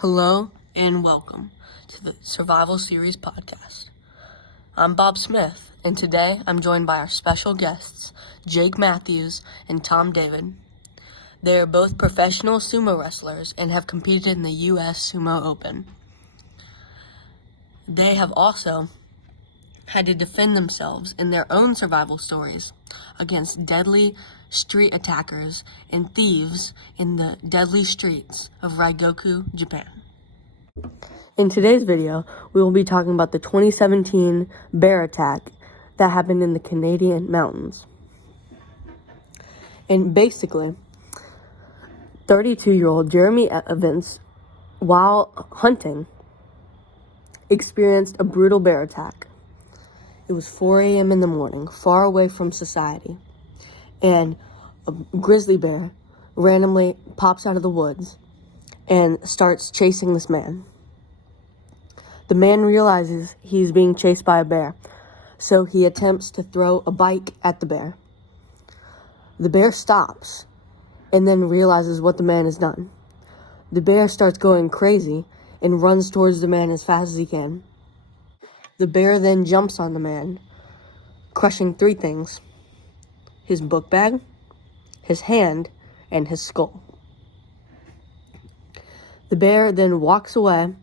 Hello and welcome to the Survival Series podcast. I'm Bob Smith, and today I'm joined by our special guests, Jake Matthews and Tom David. They are both professional sumo wrestlers and have competed in the U.S. Sumo Open. They have also had to defend themselves in their own survival stories against deadly street attackers and thieves in the deadly streets of Ryogoku, Japan. In today's video, we will be talking about the 2017 bear attack that happened in the Canadian mountains. And basically, 32-year-old Jeremy Evans, while hunting, experienced a brutal bear attack. It was 4 a.m. in the morning, far away from society, and a grizzly bear randomly pops out of the woods and starts chasing this man. The man realizes he's being chased by a bear, so he attempts to throw a bike at the bear. The bear stops and then realizes what the man has done. The bear starts going crazy and runs towards the man as fast as he can. The bear then jumps on the man, crushing 3 things: his book bag, his hand, and his skull. The bear then walks away,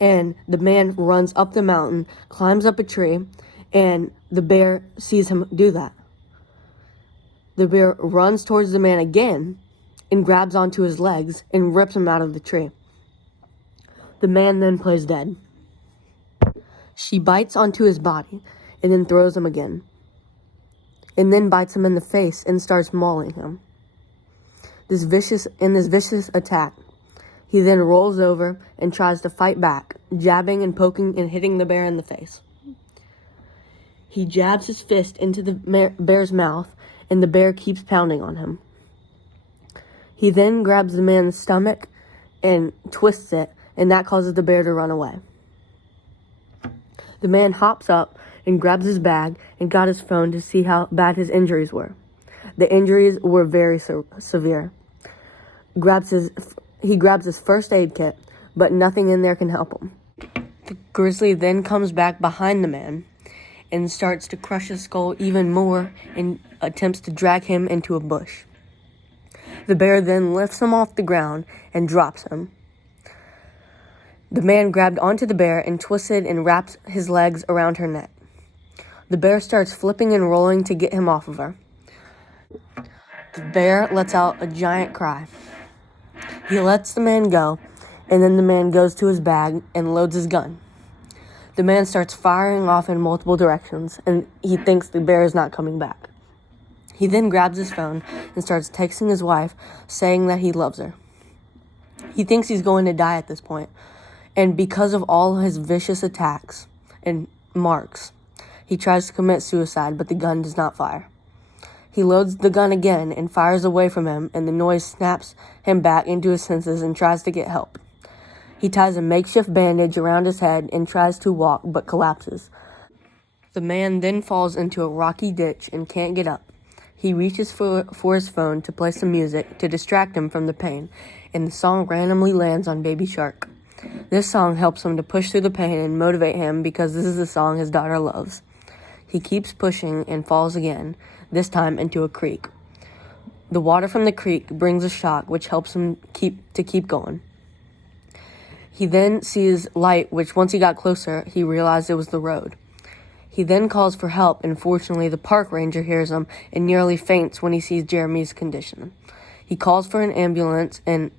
and the man runs up the mountain, climbs up a tree, and the bear sees him do that. The bear runs towards the man again and grabs onto his legs and rips him out of the tree. The man then plays dead. She bites onto his body and then throws him again, and then bites him in the face and starts mauling him. This vicious attack, he then rolls over and tries to fight back, jabbing and poking and hitting the bear in the face. He jabs his fist into the bear's mouth, and the bear keeps pounding on him. He then grabs the man's stomach and twists it, and that causes the bear to run away. The man hops up and grabs his bag and got his phone to see how bad his injuries were. The injuries were very severe. He grabs his first aid kit, but nothing in there can help him. The grizzly then comes back behind the man and starts to crush his skull even more and attempts to drag him into a bush. The bear then lifts him off the ground and drops him. The man grabbed onto the bear and twisted and wrapped his legs around her neck. The bear starts flipping and rolling to get him off of her. The bear lets out a giant cry. He lets the man go, and then the man goes to his bag and loads his gun. The man starts firing off in multiple directions, and he thinks the bear is not coming back. He then grabs his phone and starts texting his wife, saying that he loves her. He thinks he's going to die at this point, and because of all his vicious attacks and marks, he tries to commit suicide, but the gun does not fire. He loads the gun again and fires away from him, and the noise snaps him back into his senses and tries to get help. He ties a makeshift bandage around his head and tries to walk, but collapses. The man then falls into a rocky ditch and can't get up. He reaches for his phone to play some music to distract him from the pain, and the song randomly lands on Baby Shark. This song helps him to push through the pain and motivate him because this is the song his daughter loves. He keeps pushing and falls again, this time into a creek. The water from the creek brings a shock which helps him keep going. He then sees light, which once he got closer, he realized it was the road. He then calls for help, and fortunately the park ranger hears him and nearly faints when he sees Jeremy's condition. He calls for an ambulance and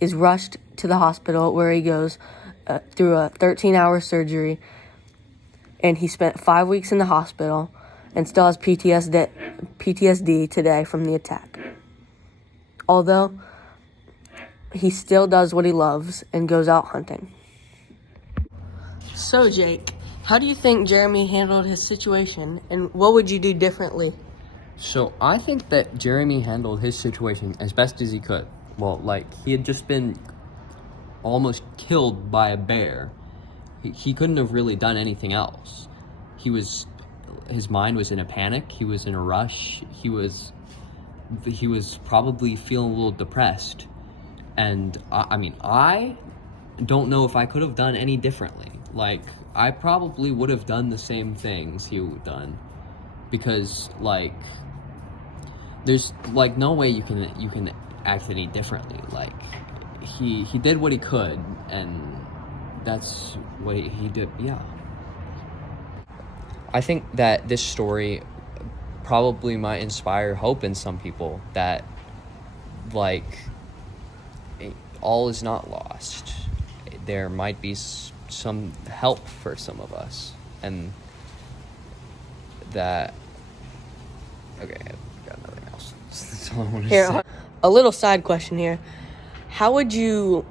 is rushed to the hospital, where he goes through a 13-hour surgery, and he spent 5 weeks in the hospital and still has PTSD today from the attack. Although he still does what he loves and goes out hunting. So, Jake, how do you think Jeremy handled his situation, and what would you do differently? So I think that Jeremy handled his situation as best as he could. Well, he had just been almost killed by a bear. He couldn't have really done anything else. His mind was in a panic. He was in a rush. He was probably feeling a little depressed. And I mean, I don't know if I could have done any differently. Like, I probably would have done the same things he would have done, because like there's like no way you can act any differently. Like, he did what he could, and that's what he did. Yeah. I think that this story probably might inspire hope in some people, that like all is not lost. There might be some help for some of us, and that okay, I've got nothing else. That's all I want to say. Here, a little side question here. How would you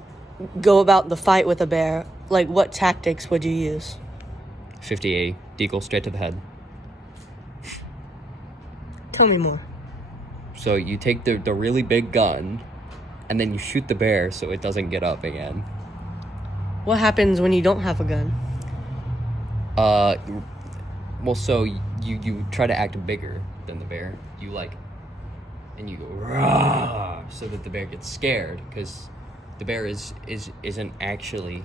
go about the fight with a bear? Like, what tactics would you use? 50-80, deagle straight to the head. Tell me more. So you take the really big gun, and then you shoot the bear so it doesn't get up again. What happens when you don't have a gun? Well, so you try to act bigger than the bear. You and you go rah, so that the bear gets scared, because the bear isn't actually,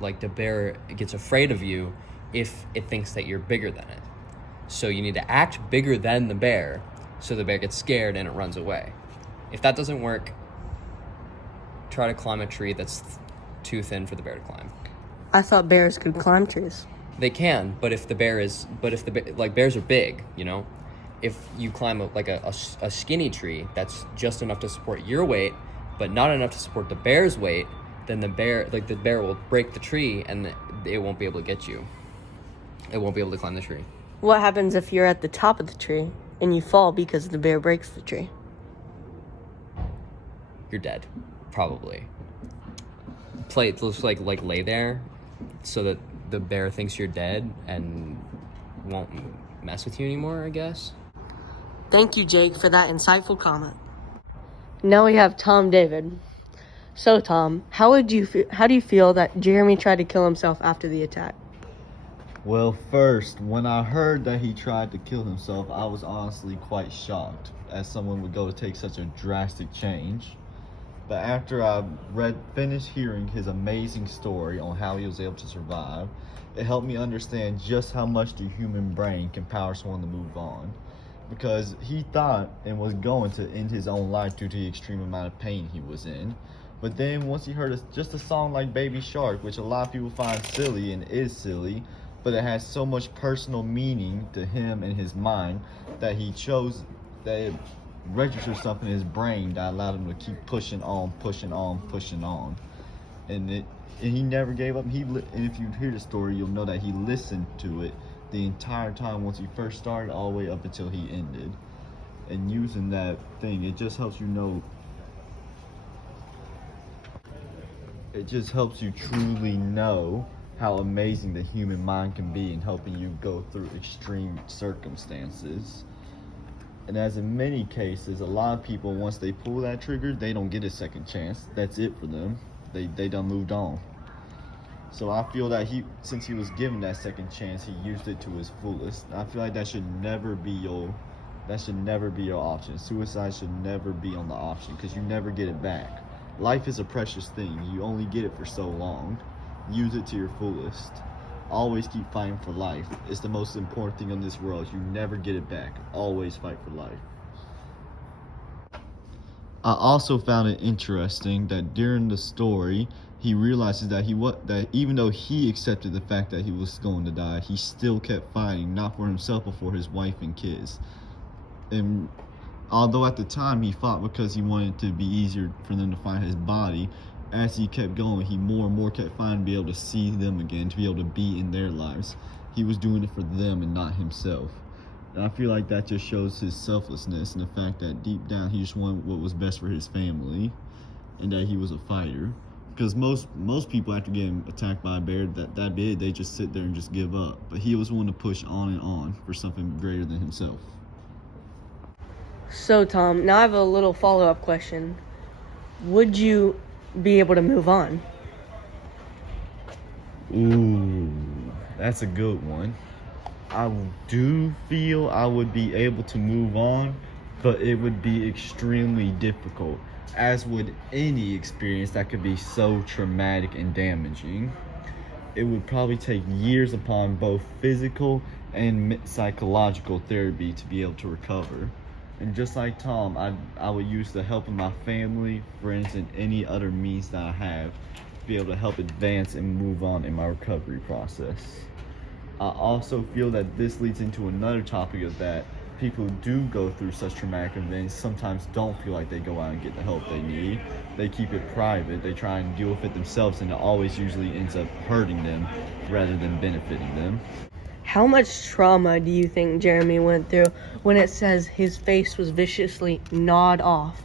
like, the bear gets afraid of you if it thinks that you're bigger than it. So you need to act bigger than the bear, so the bear gets scared and it runs away. If that doesn't work, try to climb a tree that's too thin for the bear to climb. I thought bears could climb trees. They can, but if the bears are big, you know? If you climb a skinny tree that's just enough to support your weight, but not enough to support the bear's weight, then the bear will break the tree, and it won't be able to get you. It won't be able to climb the tree. What happens if you're at the top of the tree and you fall because the bear breaks the tree? You're dead, probably. Just lay there, so that the bear thinks you're dead and won't mess with you anymore, I guess. Thank you, Jake, for that insightful comment. Now we have Tom David. So, Tom, how do you feel that Jeremy tried to kill himself after the attack? Well, first, when I heard that he tried to kill himself, I was honestly quite shocked, as someone would go to take such a drastic change. But after I finished hearing his amazing story on how he was able to survive, it helped me understand just how much the human brain can power someone to move on. Because he thought and was going to end his own life due to the extreme amount of pain he was in. But then once he heard just a song like Baby Shark, which a lot of people find silly and is silly, but it has so much personal meaning to him and his mind, that he chose that it registered something in his brain that allowed him to keep pushing on. And he never gave up. And if you hear the story, you'll know that he listened to it the entire time, once he first started all the way up until he ended. And using that thing, it just helps you know, it just helps you truly know how amazing the human mind can be in helping you go through extreme circumstances. And as in many cases, a lot of people, once they pull that trigger, they don't get a second chance. That's it for them. They done moved on. So I feel that since he was given that second chance, he used it to his fullest. I feel like that should never be your option. Suicide should never be on the option, because you never get it back. Life is a precious thing. You only get it for so long. Use it to your fullest. Always keep fighting for life. It's the most important thing in this world. You never get it back. Always fight for life. I also found it interesting that during the story, he realizes that that even though he accepted the fact that he was going to die, he still kept fighting, not for himself, but for his wife and kids. And although at the time he fought because he wanted it to be easier for them to find his body, as he kept going, he more and more kept fighting to be able to see them again, to be able to be in their lives. He was doing it for them and not himself. And I feel like that just shows his selflessness, and the fact that deep down he just wanted what was best for his family, and that he was a fighter. Because most people, after getting attacked by a bear that big, they just sit there and just give up. But he was willing to push on and on for something greater than himself. So, Tom, now I have a little follow-up question. Would you be able to move on? Ooh, that's a good one. I do feel I would be able to move on, but it would be extremely difficult. as would any experience that could be so traumatic and damaging. It would probably take years upon both physical and psychological therapy to be able to recover. And just like Tom, I would use the help of my family, friends, and any other means that I have to be able to help advance and move on in my recovery process. I also feel that this leads into another topic of that people who do go through such traumatic events sometimes don't feel like they go out and get the help they need. They keep it private. They try and deal with it themselves, and it always usually ends up hurting them rather than benefiting them. How much trauma do you think Jeremy went through when it says his face was viciously gnawed off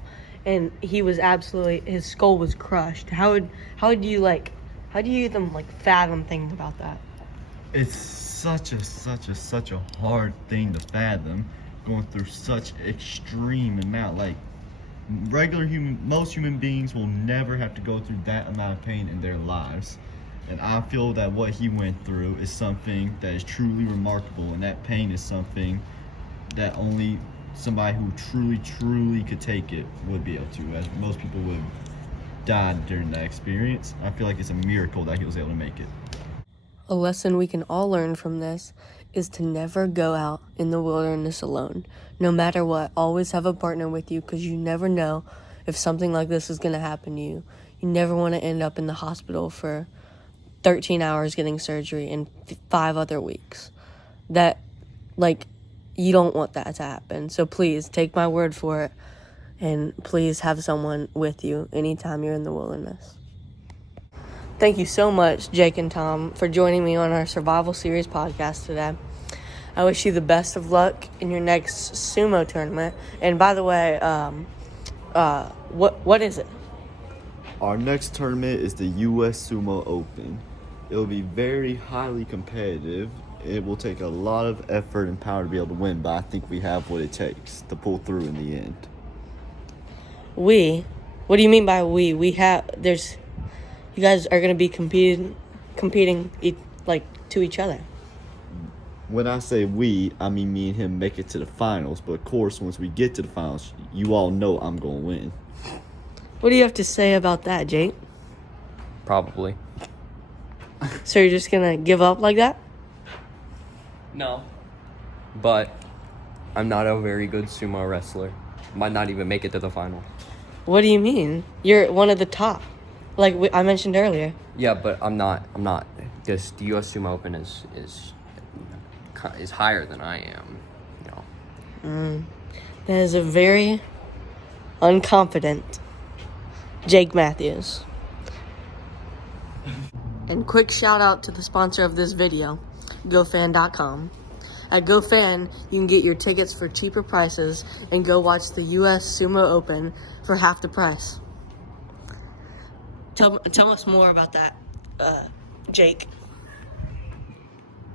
and his skull was crushed? How do you even fathom things about that? It's such a hard thing to fathom, going through such extreme amount. Like most human beings will never have to go through that amount of pain in their lives. And I feel that what he went through is something that is truly remarkable, and that pain is something that only somebody who truly could take it would be able to, as most people would die during that experience. I feel like it's a miracle that he was able to make it. A lesson we can all learn from this is to never go out in the wilderness alone. No matter what, always have a partner with you, because you never know if something like this is going to happen to you. You never want to end up in the hospital for 13 hours getting surgery in 5 other weeks. You don't want that to happen. So please, take my word for it, and please have someone with you anytime you're in the wilderness. Thank you so much, Jake and Tom, for joining me on our Survival Series podcast today. I wish you the best of luck in your next sumo tournament. And by the way, what is it? Our next tournament is the U.S. Sumo Open. It will be very highly competitive. It will take a lot of effort and power to be able to win, but I think we have what it takes to pull through in the end. We? What do you mean by we? You guys are going to be competing to each other. When I say we, I mean me and him make it to the finals. But of course, once we get to the finals, you all know I'm going to win. What do you have to say about that, Jake? Probably. So you're just going to give up like that? No. But I'm not a very good sumo wrestler. Might not even make it to the final. What do you mean? You're one of the top, like I mentioned earlier. Yeah, but I'm not. This the U.S. Sumo Open is higher than I am. You know. That is a very unconfident Jake Matthews. And quick shout out to the sponsor of this video, GoFan.com. At GoFan, you can get your tickets for cheaper prices and go watch the U.S. Sumo Open for half the price. Tell us more about that, Jake.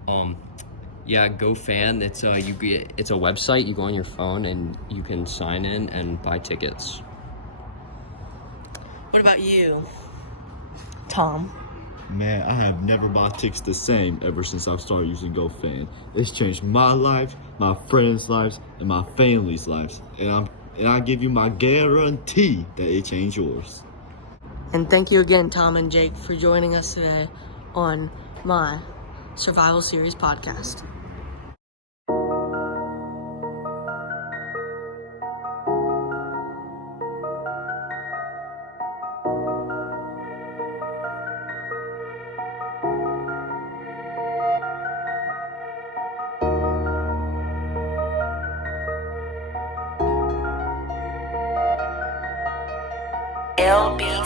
Yeah, GoFan. It's a website. You go on your phone and you can sign in and buy tickets. What about you, Tom? Man, I have never bought tickets the same ever since I've started using GoFan. It's changed my life, my friends' lives, and my family's lives. And I give you my guarantee that it changed yours. And thank you again, Tom and Jake, for joining us today on my Survival Series podcast. LB